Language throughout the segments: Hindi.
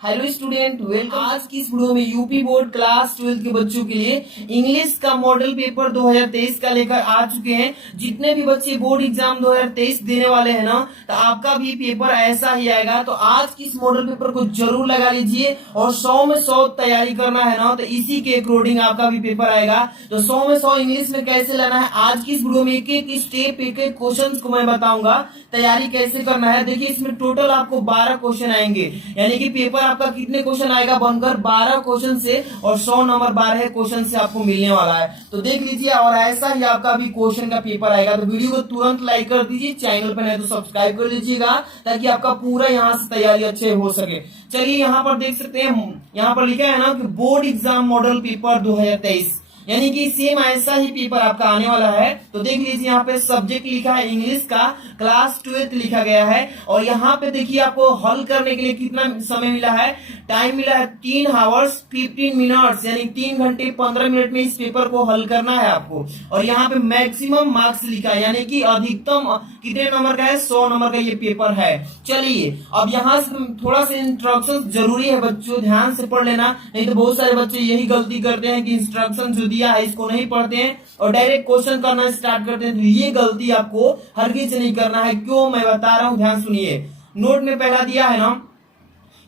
Hello student, welcome. आज की इस वीडियो में यूपी बोर्ड क्लास 12 के बच्चों के लिए इंग्लिश का मॉडल पेपर 2023 का लेकर आ चुके हैं। जितने भी बच्चे बोर्ड एग्जाम 2023 देने वाले हैं ना, तो आपका भी पेपर ऐसा ही आएगा। तो आज की इस मॉडल पेपर को जरूर लगा लीजिए और 100 में 100 तैयारी करना है ना, तो इसी के अकॉर्डिंग आपका भी पेपर आएगा। तो 100 में 100 इंग्लिश में कैसे लाना है, आज की इस वीडियो में एक एक स्टेप, एक एक क्वेश्चन को मैं बताऊंगा तैयारी कैसे करना है। देखिए, इसमें टोटल आपको 12 क्वेश्चन आएंगे, यानी कि पेपर आपका कितने क्वेश्चन आएगा बनकर 12 क्वेश्चन से, और 100 नंबर 12 क्वेश्चन से आपको मिलने वाला है। तो देख लीजिए, और ऐसा ही आपका भी क्वेश्चन का पेपर आएगा। तो वीडियो को तुरंत लाइक कर दीजिए, चैनल पर नहीं तो सब्सक्राइब कर लीजिएगा, ताकि आपका पूरा यहाँ से तैयारी अच्छे हो सके। चलिए, यहाँ पर देख सकते हैं, यहाँ पर लिखा है ना कि बोर्ड एग्जाम मॉडल पेपर 2023, यानी कि सेम ऐसा ही पेपर आपका आने वाला है। तो देख लीजिए, यहाँ पे सब्जेक्ट लिखा है इंग्लिश का, क्लास 12 लिखा गया है, और यहाँ पे देखिए आपको हल करने के लिए कितना समय मिला है, टाइम मिला है 3 आवर्स 15 मिनट्स, यानी 3 घंटे 15 मिनट में इस पेपर को हल करना है आपको। और यहाँ पे मैक्सिमम मार्क्स लिखा है, यानी कि अधिकतम कितने नंबर का है, 100 नंबर का ये पेपर है। चलिए, अब यहाँ से थोड़ा सा इंस्ट्रक्शन जरूरी है बच्चों, ध्यान से पढ़ लेना, नहीं तो बहुत सारे बच्चे यही गलती करते हैं कि इंस्ट्रक्शन जो दिया है इसको नहीं पढ़ते हैं और डायरेक्ट क्वेश्चन करना स्टार्ट करते हैं। तो ये गलती आपको हरगिज नहीं करना है। क्यों मैं बता रहा हूं, ध्यान सुनिए। नोट में पहला दिया है ना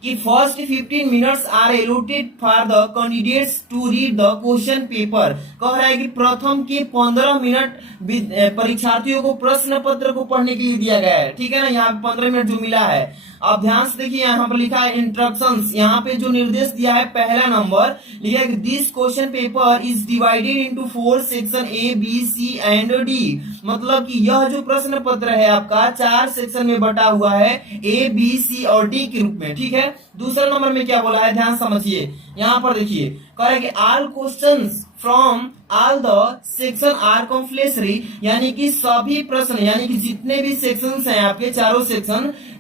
कि first 15 minutes are allotted for the candidates to read the question paper. कह रहा है कि प्रथम के 15 मिनट परीक्षार्थियों को प्रश्न पत्र को पढ़ने के लिए दिया गया है, ठीक है ना। यहाँ पे 15 मिनट जो मिला है। अब ध्यान से देखिए, यहाँ पर लिखा है इंस्ट्रक्शंस, यहाँ पे जो निर्देश दिया है, पहला नंबर लिखा है this question paper is divided into 4 section A B C and D. मतलब कि यह जो प्रश्न पत्र है आपका 4 सेक्शन में बटा हुआ है, ए बी सी और डी के रूप में, ठीक है। दूसरा नंबर में क्या बोला है, ध्यान समझिए। यहाँ पर देखिए, कह रहा है कि all questions from all the section are compulsory, यानी कि सभी प्रश्न, यानी कि जितने भी सेक्शंस हैं आपके,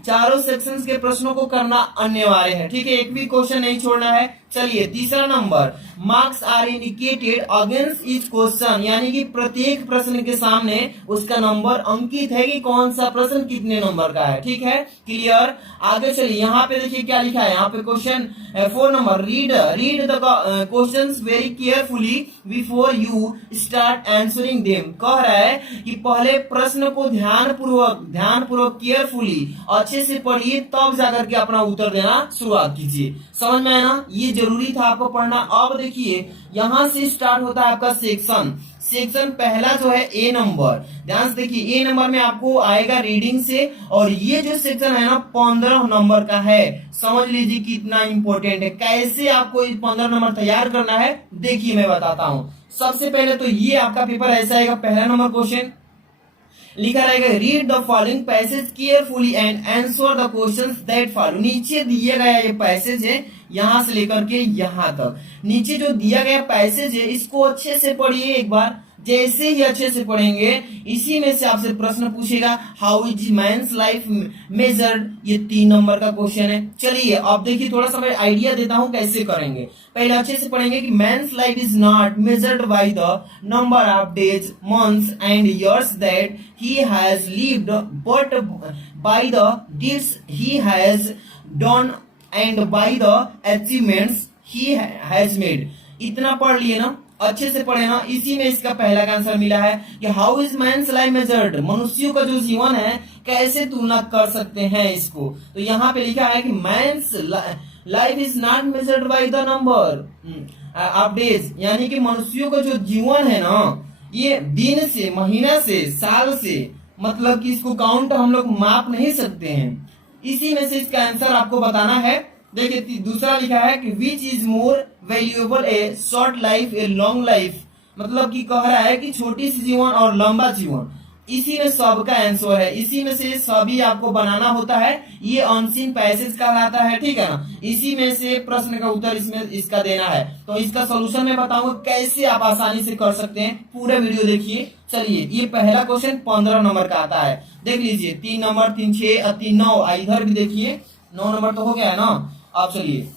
चारों सेक्शंस के प्रश्नों को करना अनिवार्य है, ठीक है। एक भी क्वेश्चन नहीं छोड़ना है। चलिए, तीसरा number, marks are indicated against each question, यानी कि प्रत्येक प्रश्न के सामने उसका नंबर अंकित है कि कौन सा प्रश्न कितने नंबर का है, ठीक है। क्लियर। आगे चलिए, यहाँ पे देखिए क्या लिखा है, यहाँ पे question 4 number, read the questions very carefully before you start answering them. कह रहा है कि पहले प्रश्न को ध्यानपूर्वक केयरफुली अच्छे से पढ़िए, तब जाकर के अपना उत्तर देना शुरुआत कीजिए। समझ में आया ना, ये जरूरी था आपको पढ़ना। अब देखिए, यहाँ से स्टार्ट होता है आपका सेक्शन पहला जो है ए नंबर। ध्यान से देखिए, ए नंबर में आपको आएगा रीडिंग से, और ये जो सेक्शन है ना 15 नंबर का है। समझ लीजिए कितना इंपॉर्टेंट है। कैसे आपको 15 नंबर तैयार करना है, देखिए मैं बताता हूं। सबसे पहले तो ये आपका पेपर ऐसा आएगा, पहला नंबर क्वेश्चन लिखा रहेगा, read the following passage carefully and answer the questions that follow. नीचे दिया गया ये पैसेज है, यहां से लेकर के यहां तक नीचे जो दिया गया पैसेज है, इसको अच्छे से पढ़िए एक बार। जैसे ही अच्छे से पढ़ेंगे, इसी में से आपसे प्रश्न पूछेगा, how is man's life measured, ये 3 नंबर का क्वेश्चन है। चलिए, अब देखिए, थोड़ा सा मैं आइडिया देता हूं कैसे करेंगे। पहले अच्छे से पढ़ेंगे कि man's life is not measured by the number of days, months and years that he has lived, but by the deeds he has done and by the achievements he has made. इतना पढ़ लिए ना, अच्छे से पढ़े ना। इसी में इसका पहला का आंसर मिला है कि how is man's life measured, मनुष्यों का जो जीवन है कैसे तुलना कर सकते हैं इसको। तो यहाँ पे लिखा है कि man's life is not measured by the number of days, यानी कि मनुष्यों का जो जीवन है ना, ये दिन से, महीना से, साल से, मतलब कि इसको काउंट हम लोग माप नहीं सकते हैं। इसी में से इसका आंसर आपको बताना है। देखिए, दूसरा लिखा है कि which is more valuable, A short life a long life, मतलब कि कह रहा है कि छोटी सी जीवन और लंबा जीवन। इसी में सबका आंसर है, इसी में से सभी आपको बनाना होता है। ये अनसीन पैसेज कहलाता है, ठीक है ना। इसी में से प्रश्न का उत्तर इसमें इसका देना है। तो इसका सोल्यूशन मैं बताऊंगा कैसे आप आसानी से कर सकते हैं, पूरा वीडियो देखिए। चलिए, ये पहला क्वेश्चन 15 नंबर का आता है, देख लीजिए। 3 नंबर, 3 6 और 3 9, इधर भी देखिए 9 नंबर तो हो गया है ना। अब चलिए,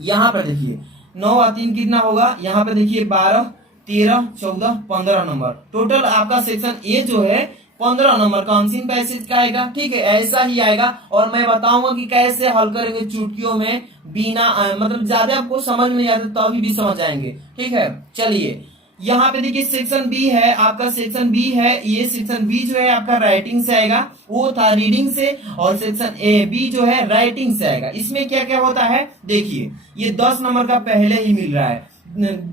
यहाँ पर देखिए 9 और 3 कितना होगा, यहाँ पे देखिए 12 13 14 15 नंबर। टोटल आपका सेक्शन ए जो है 15 नंबर का अनसीन पैसेज का आएगा। ठीक है, ऐसा ही आएगा और मैं बताऊंगा कि कैसे हल करेंगे चुटकियों में, बिना मतलब ज्यादा आपको समझ में आता तभी भी समझ आएंगे। ठीक है, चलिए यहाँ पे देखिए सेक्शन बी है आपका, सेक्शन बी है, ये सेक्शन बी जो है आपका राइटिंग से आएगा, वो था रीडिंग से, और सेक्शन ए बी जो है राइटिंग से आएगा। इसमें क्या क्या होता है देखिए, ये 10 नंबर का पहले ही मिल रहा है।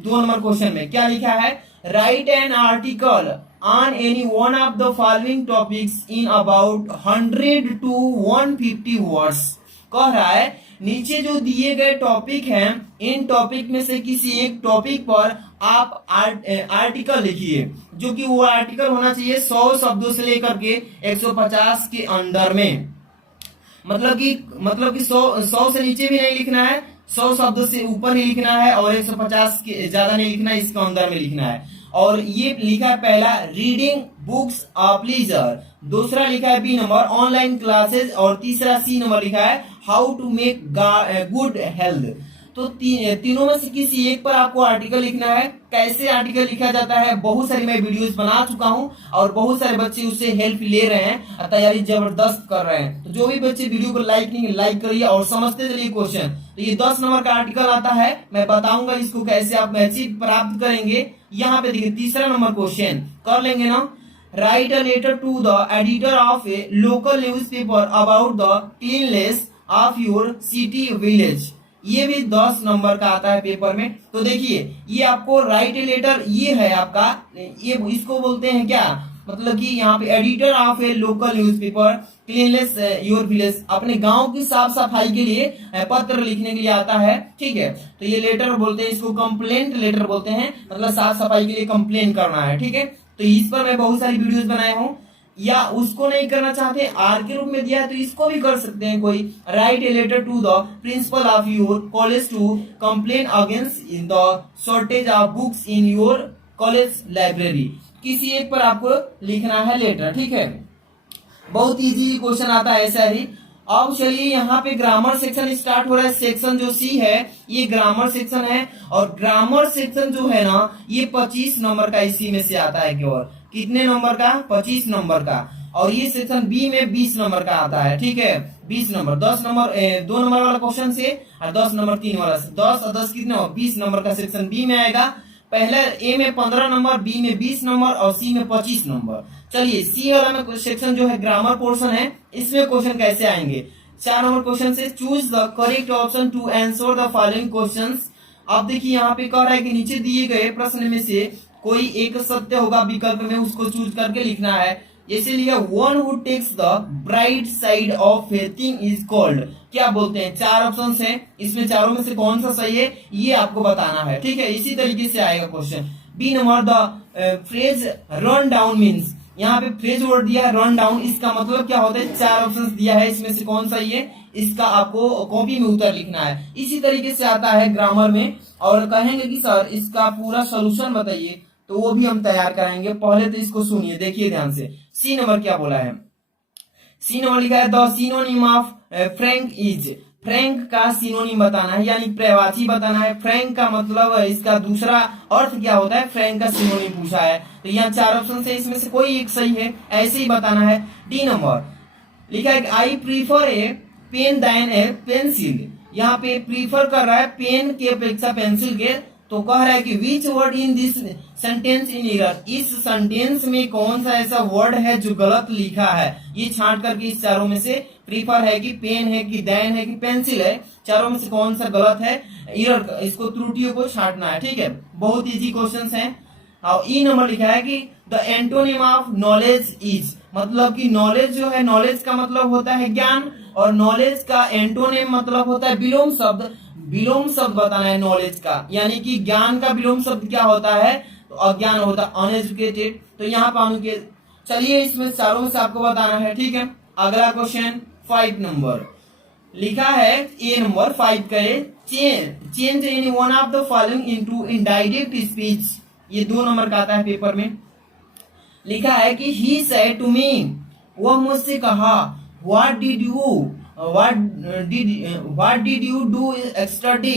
2 नंबर क्वेश्चन में क्या लिखा है, right an article on any one of the following topics in about 100 to 150 words. कह रहा है नीचे जो दिए गए टॉपिक हैं, इन टॉपिक में से किसी एक टॉपिक पर आप आर्टिकल लिखिए, जो कि वो आर्टिकल होना चाहिए 100 शब्दों से लेकर के 150 के अंदर में। मतलब कि 100 से नीचे भी नहीं लिखना है, 100 शब्द से ऊपर ही लिखना है, और 150 के ज्यादा नहीं लिखना है, इसके अंदर में लिखना है। और ये लिखा है पहला रीडिंग बुक्स ऑफ लीजर, दूसरा लिखा है बी नंबर ऑनलाइन क्लासेस, और तीसरा सी नंबर लिखा है how to make good health. तो तीनों में से किसी एक पर आपको आर्टिकल लिखना है। कैसे आर्टिकल लिखा जाता है, बहुत सारी मैं वीडियोस बना चुका हूं और बहुत सारे बच्चे उससे हेल्प ले रहे हैं, तैयारी जबरदस्त कर रहे हैं। तो जो भी बच्चे वीडियो को लाइक करिए और समझते चलिए क्वेश्चन। तो ये 10 नंबर का आर्टिकल आता है, मैं बताऊंगा इसको कैसे आप मैचिंग प्राप्त करेंगे। यहाँ पे देखिए तीसरा नंबर क्वेश्चन कर लेंगे ना, write a letter to the editor of a local newspaper about the cleanness of your city village. ये भी 10 नंबर का आता है पेपर में। तो देखिए ये आपको राइट ए लेटर, ये है आपका, ये इसको बोलते हैं क्या, मतलब कि यहाँ पे editor of a local newspaper cleanness your village, अपने गांव की साफ सफाई के लिए पत्र लिखने के लिए आता है। ठीक है, तो ये लेटर बोलते हैं, इसको कंप्लेंट लेटर बोलते हैं, मतलब साफ सफाई के लिए कंप्लेन करना है। ठीक है, तो इस पर मैं बहुत सारी वीडियोस बनाया हूँ। या उसको नहीं करना चाहते, आर के रूप में दिया है तो इसको भी कर सकते हैं कोई, write a letter to the principal of your college to complain against in the shortage of books in your college library. किसी एक पर आपको लिखना है लेटर। ठीक है, बहुत इजी क्वेश्चन आता है ऐसा ही। अब चलिए यहाँ पे ग्रामर सेक्शन स्टार्ट हो रहा है। सेक्शन जो सी है ये ग्रामर सेक्शन है, और ग्रामर सेक्शन जो है ना ये 25 नंबर का इसी में से आता है केवल। कितने नंबर का, 25 नंबर का। और ये सेक्शन बी में 20 नंबर का आता है। ठीक है, 20 नंबर, 10 नंबर 2 नंबर वाला क्वेश्चन से, और 10 नंबर 3 वाला से, 10 और 10 कितना, 20 नंबर का सेक्शन बी में आएगा। पहले ए में 15 नंबर, बी में 20 नंबर और सी में 25 नंबर। चलिए सी वाला में सेक्शन जो है ग्रामर पोर्शन है, इसमें क्वेश्चन कैसे आएंगे। 4 नंबर क्वेश्चन से choose the correct option to answer the following questions. अब देखिए यहाँ पे कह रहा है कि नीचे दिए गए प्रश्न में से कोई एक सत्य होगा विकल्प में, उसको चूज करके लिखना है। जैसे लिखा one who takes the bright side of everything is called, क्या बोलते हैं। 4 ऑप्शन है, इसमें चारों में से कौन सा सही है ये आपको बताना है। ठीक है, इसी तरीके से आएगा question. B number the phrase run down means, यहाँ पे फ्रेज वर्ड दिया है रन डाउन, इसका मतलब क्या होता है। 4 ऑप्शन दिया है, इसमें से कौन सही है इसका आपको कॉपी में उत्तर लिखना है। इसी तरीके से आता है ग्रामर में, और कहेंगे कि सर इसका पूरा सोल्यूशन बताइए, तो वो भी हम तैयार कराएंगे। पहले तो इसको सुनिए, देखिए ध्यान से। सी नंबर क्या बोला है, सी नंबर लिखा है the synonym of Frank is, Frank का सिनोनिम बताना है, यानी प्रवासी बताना है। फ्रैंक का मतलब इसका दूसरा अर्थ क्या होता है, फ्रैंक का सिनोनिम पूछा है। तो यहाँ 4 ऑप्शन से इसमें से कोई एक सही है, ऐसे ही बताना है। डी नंबर लिखा है I prefer a pen than a pencil, यहाँ पे प्रीफर कर रहा है पेन के अपेक्षा पेंसिल के। तो कह रहा है कि which word in this sentence in error, इस सेंटेंस में कौन सा ऐसा वर्ड है जो गलत लिखा है। ये छांट करके इस चारों में से प्रीफर है कि पेन है कि दैन है कि पेंसिल है, चारों में से कौन सा गलत है, एरर, इसको त्रुटियों को छांटना है। ठीक है, बहुत इजी क्वेश्चन है। और ई नंबर लिखा है कि the antonym of knowledge is, मतलब कि नॉलेज जो है, नॉलेज का मतलब होता है ज्ञान, और नॉलेज का एंटोनिम मतलब होता है विलोम शब्द। विलोम शब्द बताना है नॉलेज का, यानी कि ज्ञान का विलोम शब्द क्या होता है, तो अज्ञान होता है, अनएजुकेटेड। तो यहाँ पे चलिए इसमें चारों में से आपको बताना है। ठीक है, अगला क्वेश्चन 5 नंबर लिखा है, ए नंबर 5 करे change any one of the following into indirect speech. ये 2 नंबर का आता है पेपर में। लिखा है कि ही सेड टू मी, वह मुझसे कहा, what did you do extra day.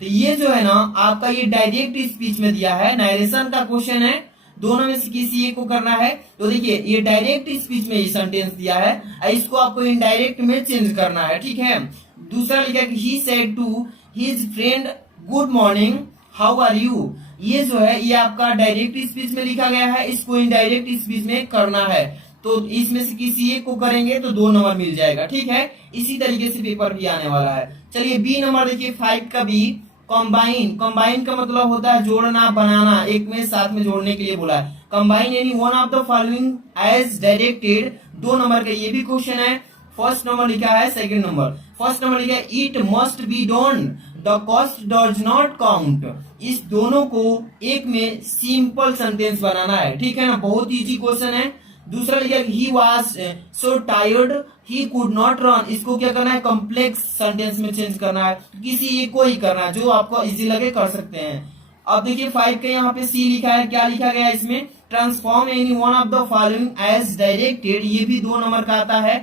तो ये जो है ना आपका ये डायरेक्ट स्पीच में दिया है, नरेशन का क्वेश्चन है। दोनों में से किसी एक को करना है। तो देखिए ये डायरेक्ट स्पीच में ये सेंटेंस दिया है, इसको आपको इनडायरेक्ट में चेंज करना है, ठीक है। दूसरा लिखा है he said to his friend good morning how are you. ये जो है ये आपका डायरेक्ट स्पीच में लिखा गया है, इसको इनडायरेक्ट स्पीच में करना है। तो इसमें से किसी एक को करेंगे तो 2 नंबर मिल जाएगा, ठीक है। इसी तरीके से पेपर भी आने वाला है। चलिए बी नंबर देखिए 5 का बी, कंबाइन। कंबाइन का मतलब होता है जोड़ना, बनाना, एक में साथ में जोड़ने के लिए बोला है। Combine any one of the following as directed, 2 number का ये भी क्वेश्चन है। फर्स्ट नंबर लिखा है, सेकंड नंबर फर्स्ट नंबर लिखा है it must be done the cost does not count. इस दोनों को एक में सिंपल सेंटेंस बनाना है, ठीक है ना, बहुत इजी क्वेश्चन है। दूसरा लिखा है he was so tired he could not run, इसको क्या करना है, कॉम्प्लेक्स सेंटेंस में चेंज करना है, किसी एक को ही करना है, जो आपको इजी लगे कर सकते हैं। अब देखिए 5 के यहाँ पे सी लिखा है, क्या लिखा गया है इसमें, transform any one of the following as directed, ये भी 2 नंबर का आता है।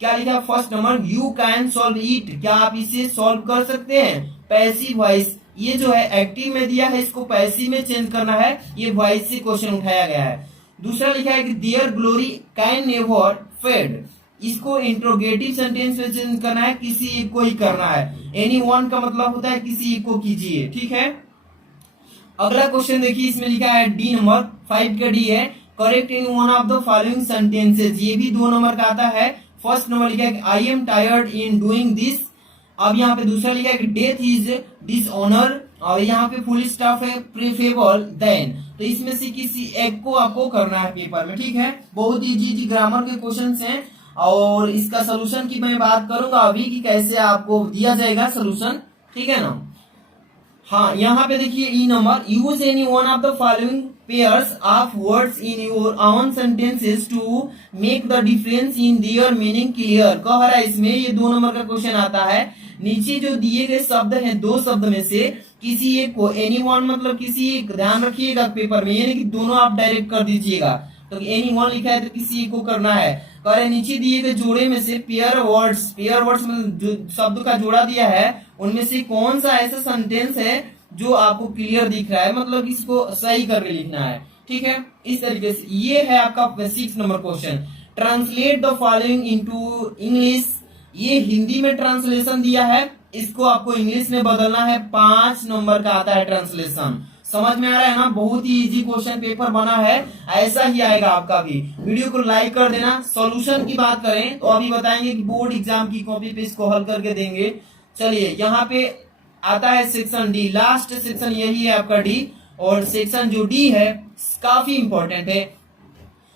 क्या लिखा है first number, you can solve it, क्या आप इसे सॉल्व कर सकते हैं। पैसिव वॉइस, ये जो है एक्टिव में दिया है, इसको पैसिव में चेंज करना है, ये वॉइस से क्वेश्चन उठाया गया है। दूसरा लिखा है कि their glory can never fade, इसको इंट्रोगेटिव सेंटेंस में चेंज करना है, किसी एक को ही करना है। एनी वन का मतलब होता है किसी एक को कीजिए, ठीक है। अगला क्वेश्चन देखिए, इसमें लिखा है डी नंबर 5 का डी है, correct in one of the following sentences, ये भी 2 नंबर का आता है। फर्स्ट नंबर लिखा है I am tired in doing this. अब यहाँ पे दूसरा लिखा है कि डेथ इज डिसऑनर, और यहाँ पे फुल स्टॉप है प्रेफरेबल देन। तो इसमें से किसी एक को आपको करना है पेपर में, ठीक है। बहुत इजी ग्रामर के क्वेश्चंस हैं, और इसका सोल्यूशन की मैं बात करूंगा अभी कि कैसे आपको दिया जाएगा सोल्यूशन, ठीक है ना। हाँ, यहाँ पे देखिए E number, use any one of the following pairs of words in your own sentences to make the difference in their meaning clear. कह रहा है इसमें, ये 2 नंबर का क्वेश्चन आता है। नीचे जो दिए गए शब्द हैं 2 शब्द में से किसी एक को, एनी वन मतलब किसी एक, ध्यान रखिएगा पेपर में, ये नहीं कि दोनों आप डायरेक्ट कर दीजिएगा। तो एनी वन लिखा है तो किसी एक को करना है। कह रहे नीचे दिए गए जोड़े में से पेयर वर्ड्स मतलब जो शब्द का जोड़ा दिया है उनमें से कौन सा ऐसा सेंटेंस है जो आपको क्लियर दिख रहा है, मतलब इसको सही करके लिखना है, ठीक है। इस तरीके से ये है आपका 6 number question. Translate the following into English, ये हिंदी में ट्रांसलेशन दिया है, इसको आपको इंग्लिश में बदलना है। 5 नंबर का आता है ट्रांसलेशन। समझ में आ रहा है ना, बहुत ही इजी क्वेश्चन पेपर बना है, ऐसा ही आएगा आपका भी। वीडियो को लाइक कर देना। सॉल्यूशन की बात करें तो अभी बताएंगे कि बोर्ड एग्जाम की कॉपी पे इसको हल करके देंगे। चलिए यहाँ पे आता है सेक्शन डी, लास्ट सेक्शन यही है आपका डी, और सेक्शन जो डी है काफी इंपॉर्टेंट है।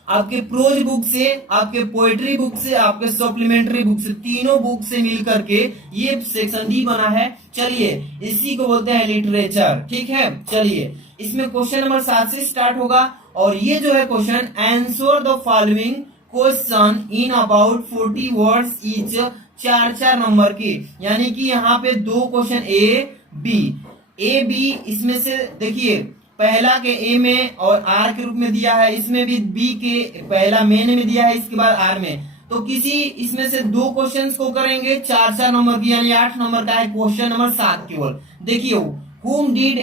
आपके प्रोज बुक से, आपके पोएट्री बुक से, आपके सप्लीमेंट्री बुक से, तीनों बुक से मिल करके ये सेक्शन डी बना है। चलिए इसी को बोलते हैं लिटरेचर, ठीक है। चलिए इसमें क्वेश्चन नंबर 7 से स्टार्ट होगा, और ये जो है question, answer the following question in about 40 words each, 4 number की, यानी कि यहाँ पे 2 क्वेश्चन ए बी, इसमें से देखिए पहला के ए में और आर के रूप में दिया है, इसमें भी बी के पहला मेन में दिया है, इसके बाद आर में। तो किसी इसमें से 2 क्वेश्चंस को करेंगे 4 नंबर की, यानी 8 नंबर का है क्वेश्चन नंबर 7 केवल। देखिए whom did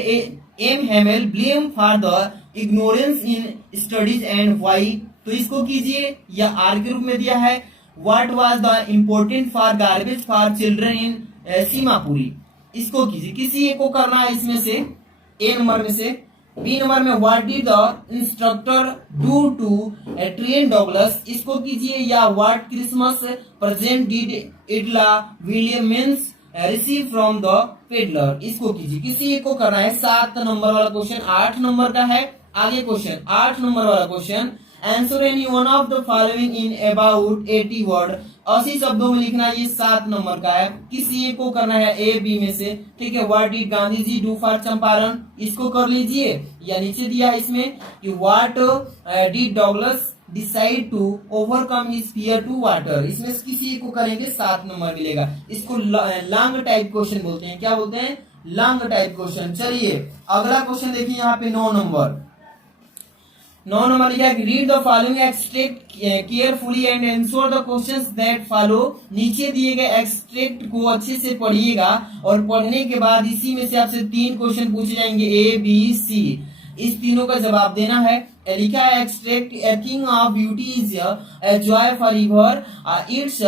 M Hamel blame for the ignorance in studies and why, तो इसको कीजिए, या आर के रूप में दिया है what was the important for garbage for children in Seemapuri, इसको कीजिए, किसी एक को करना है इसमें से, ए नंबर में से। बी नंबर में what did the instructor do to train Douglas, इसको कीजिए, या what Christmas present did Edla Williams receive from the peddler, इसको कीजिए, किसी एक को करना है। 7 नंबर वाला क्वेश्चन 8 नंबर का है। आगे क्वेश्चन 8 नंबर वाला question, answer any one of the following in about 80 word, 80 शब्दों में लिखना, ये 7 नंबर का है। किसी एक को करना है ए बी में से, ठीक है। What did Gandhi ji do for Champaran, इसको कर लीजिए, या नीचे दिया है इसमें कि what did Douglas decide to overcome his fear to water, इसमें से किसी एक को करेंगे, 7 नंबर मिलेगा। इसको लॉन्ग टाइप क्वेश्चन बोलते हैं, क्या बोलते हैं, लॉन्ग टाइप क्वेश्चन। चलिए अगला क्वेश्चन देखिए, यहाँ पे 9 नंबर लिखा है read the following extract carefully and answer the questions that follow. नीचे दिए गए एक्सट्रैक्ट को अच्छे से पढ़िएगा, और पढ़ने के बाद इसी में से आपसे 3 क्वेश्चन पूछे जाएंगे, ए बी सी। इस तीनों का जवाब देना है। लिखा है extract a thing of beauty is a joy forever, its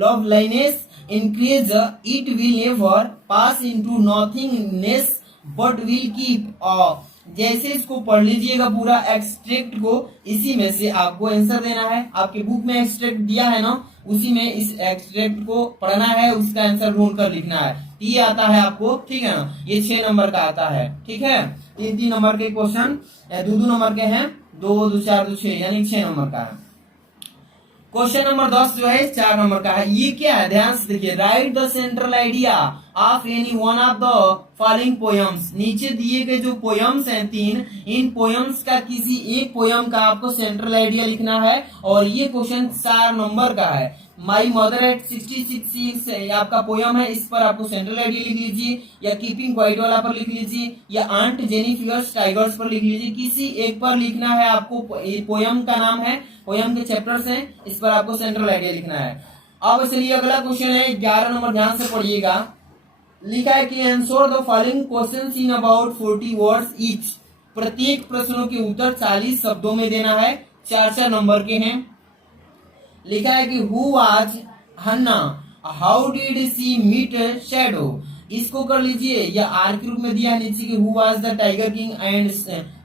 loveliness increase, it will never pass into nothingness but will keep। जैसे इसको पढ़ लीजिएगा पूरा एक्सट्रैक्ट को, इसी में से आपको आंसर देना है। आपके बुक में एक्सट्रैक्ट दिया है ना, उसी में इस एक्सट्रैक्ट को पढ़ना है, उसका आंसर ढूंढ कर लिखना है। ये आता है आपको, ठीक है ना, ये 6 नंबर का आता है, ठीक है। 3-3 नंबर के क्वेश्चन 2-2 नंबर के हैं, 2-2-4-2-6 यानी 6 नंबर का है। क्वेश्चन नंबर 10 जो है 4 नंबर का है। ये क्या है, ध्यान से देखिए। Right the central idea of any one of the following poems. नीचे दिए गए जो पोयम्स हैं 3, इन पोयम्स का किसी एक पोयम का आपको सेंट्रल आइडिया लिखना है, और ये क्वेश्चन 4 नंबर का है। माई मदर एट 66 आपका पोयम है, इस पर आपको सेंट्रल आइडिया लिख लीजिए, या कीपिंग क्वाइट वाला पर लिख लीजिए, या आंट जेनी फियर्स टाइगर्स पर लिख लीजिए। किसी एक पर लिखना है आपको। पोयम का नाम है, पोयम के चैप्टर्स हैं, इस पर आपको सेंट्रल आइडिया लिखना है। अब चलिए अगला क्वेश्चन है 11 नंबर, ध्यान से पढ़िएगा। लिखा है कि answer the following questions in about 40 words each. प्रत्येक प्रश्नों के उत्तर 40 शब्दों में देना है, 4-4 नंबर के हैं। लिखा है कि who was Hanna, how did she meet Shadow. इसको कर लीजिए, या आर के रूप में दिया है नीचे कि who was the tiger king and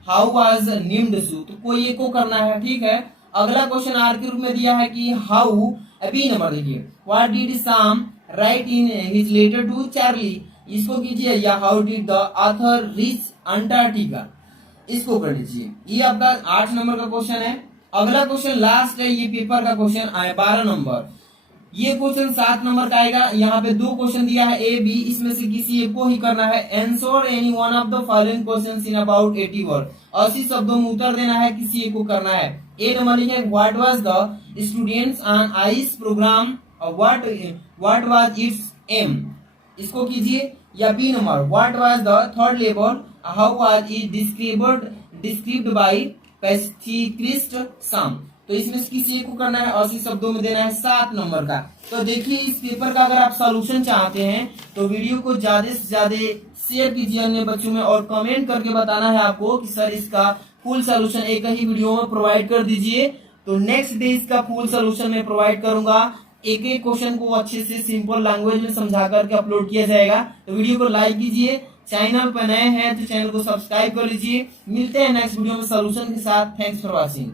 how was named so, तो कोई एक को करना है, ठीक है। अगला क्वेश्चन आर के रूप में दिया है कि हाउ, बी नंबर देखिए, what did Sam write in his letter to Charley. इसको कीजिए, या how did the author reach Antarctica, इसको कर लीजिए। ये आपका 8 नंबर का क्वेश्चन है। अगला क्वेश्चन लास्ट है, ये पेपर का क्वेश्चन आए 12 नंबर। ये क्वेश्चन 7 नंबर का आएगा। यहाँ पे 2 क्वेश्चन दिया है ए बी, इसमें से किसी एक को ही करना है। Answer any one of the following questions in about 80 word. 80 शब्दों में उत्तर देना है, किसी एक को करना है। ए नंबर लिखे what was the students on ice programme, what was its aim, इसको कीजिए। या B number what was the third level, how was it described by pacifist Sam. तो इसमें से किसी एक को करना है, 80 शब्दों में देना है, 7 नंबर का। तो देखिए इस पेपर का अगर आप सॉल्यूशन चाहते हैं तो वीडियो को ज्यादा से ज्यादा शेयर कीजिए अन्य बच्चों में, और कमेंट करके बताना है आपको कि सर इसका फुल सॉल्यूशन एक ही वीडियो में प्रोवाइड कर दीजिए। तो नेक्स्ट डे इसका फुल सॉल्यूशन मैं प्रोवाइड करूंगा। एक एक क्वेश्चन को अच्छे से सिंपल लैंग्वेज में समझा करके अपलोड किया जाएगा। तो वीडियो को लाइक कीजिए, चैनल पर नए हैं तो चैनल को सब्सक्राइब कर लीजिए। मिलते हैं नेक्स्ट वीडियो में सॉल्यूशन के साथ। Thanks for watching.